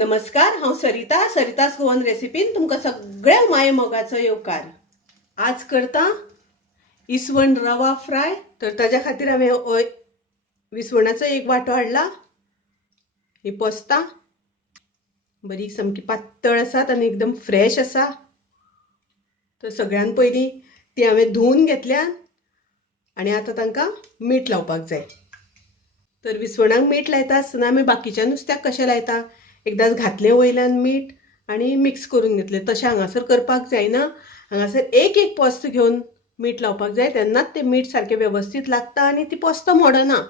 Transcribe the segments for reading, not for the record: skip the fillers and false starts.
नमस्कार, हांव सरितास गोवन रेसिपीन तुमकां सगळ्या माये मोगाचो येवकार। आज करता इसवण रवा फ्राय। तर ताज्या खातीर हांवें विसवणाचो एक वांटो हाडला। ही पोस्तां बरी सामकी पातळ आसात आनी एकदम फ्रेश आसा। तर सगळ्यान पयलीं ती हांवें धुवन घेतल्या आनी आतां तांकां मीठ लावपाक जाय। तर विसवणाक मीठ लायता आसतना आमी बाकीच्या नुस्त्याक कशें लायता, एकदांच घातलें वयल्यान मीठ आनी मिक्स करून घेतलें, तशें हांगासर करपाक जायना। हांगासर एक एक पोस्त घेवन मीठ लावपाक जाय, तेन्नाच तें मीठ सारकें वेवस्थीत लागता आनी ती पोस्त मोडना,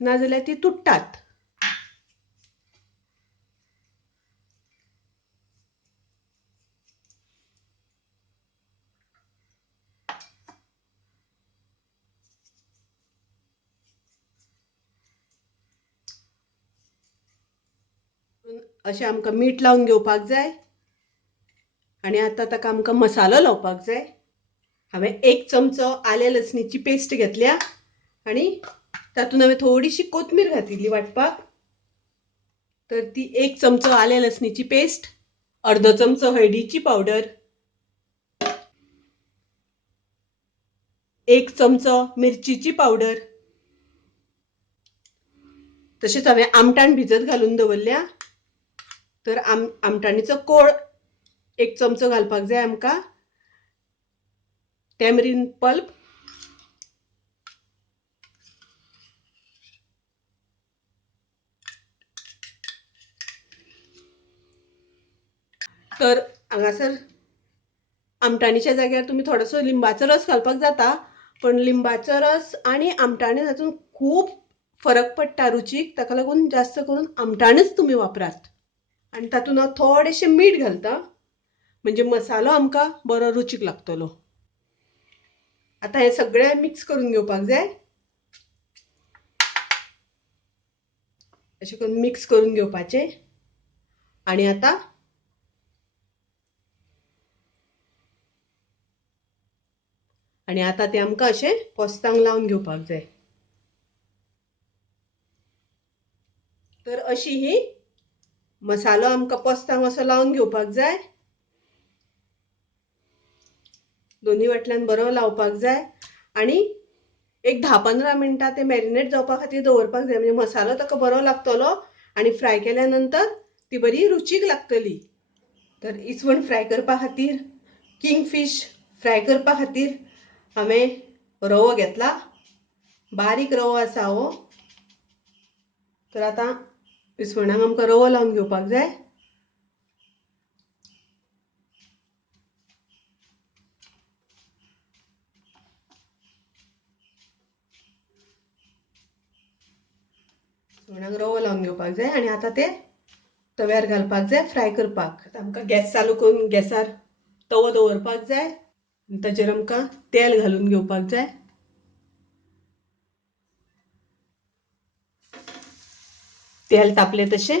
नाजाल्यार ती तुट्टात। अशें आमकां मीठ लावन घेवपाक जाय आनी आतां ताका आमकां मसालो लावपाक जाय। हांवें 1 चमचो आले लसणीची पेस्ट घेतल्या आनी तातूंत हांवें थोडीशी कोथमीर घातिल्ली वांटपाक। तर ती 1 चमचो आले लसणीची पेस्ट, अर्दो चमचो हळदीची पावडर, 1 चमचो मिरचीची पावडर, तशेंच हांवें आमटाण भिजत घालून दवरल्या। तर आमटाणीचो कोळ 1 चमचो घालपाक जाय आमकां, टॅमरीन पल्प, तर हांगासर आमटाणीच्या जाग्यार तुम्ही थोडोसो लिंबाचो रस घालपाक जाता, पण लिंबाचो रस आनी आमटाणी हातूंत खूब फरक पडटा रुचीक, ताका लागून जास्त करून आमटाणच तुमी वापरात। आनी तातूंत हांव थोडेशें मीठ घालता, म्हणजे मसालो आमकां बरो रुचीक लागतलो। आतां हें सगळें मिक्स करून घेवपाक जाय। अशें करून मिक्स करून घेवपाचें आनी आतां तें आमकां अशें पोस्तांक लावन घेवपाक जाय। तर अशी ही मसालो आमकां पोस्तांक असो लावन घेवपाक जाय, दोनी वाटल्यान बरो लावपाक जाय आनी एक 10-15 मिनटां ते मॅरिनेट जावपा खातीर दवरपाक जाय, म्हणजे मसालो ताका बरो लागतलो आनी फ्राय केल्या नंतर ती बरी रुचीक लागतली। तर इसवण फ्राय करपा खातीर, किंगफीश फ्राय करपा खातीर हांवें रवो घेतला, बारीक रवो आसा हो। तर आतां इसवणाक आमकां रवो लावन घेवपाक जाय। इसवणाक रवो लावन घेवपाक जाय आनी आतां तें तव्यार घालपाक जाय फ्राय करपाक। आतां आमकां गॅस चालू करून गॅसार तवो दवरपाक जाय, ताचेर आमकां तेल घालून घेवपाक जाय। तेल तापलें तशें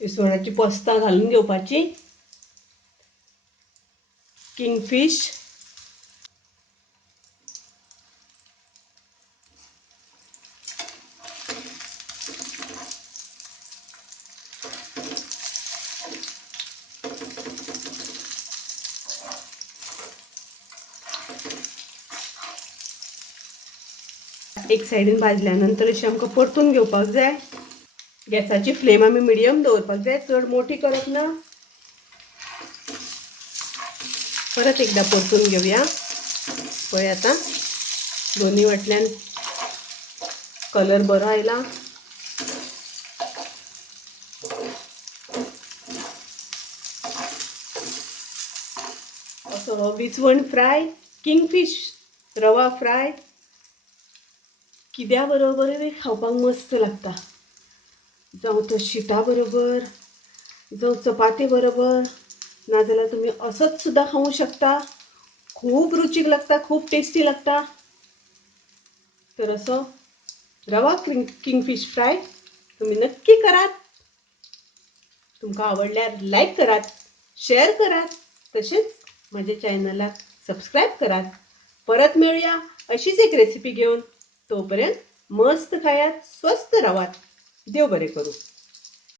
इसवणाची पोस्तां घालून घेवपाची, किंगफीश, एक सायडीन भाजल्यानंतर अशी आमकां परतून घेवपाक जाय। गॅसाची फ्लेम आमी मिडियम दवरपाक जाय, चड मोठी करप ना। परत एकदा परतून घेवया। पळय आतां दोनी वाटल्यान कलर बरो आयला। असो हो विसवण फ्राय, किंगफीश रवा फ्राय किद्या बरोबरय खावपाक मस्त लागता, जावं तो शिता बरोबर, जावं चपाती बरोबर, नाजाल्यार तुमी असोच सुद्दां खावं शकता। खूब रुचीक लागता, खूब टेस्टी लागता। तर असो रवा किंगफीश फ्राय तुमी नक्की करात। तुमकां आवडल्यार लायक करात, शेअर करात, तशेंच माझ्या चॅनलाक सबस्क्राईब करात। परत मेळूया अशीच एक रेसिपी घेऊन। तोपर्यंत मस्त खायात, स्वस्त राहात, देव बरे करू।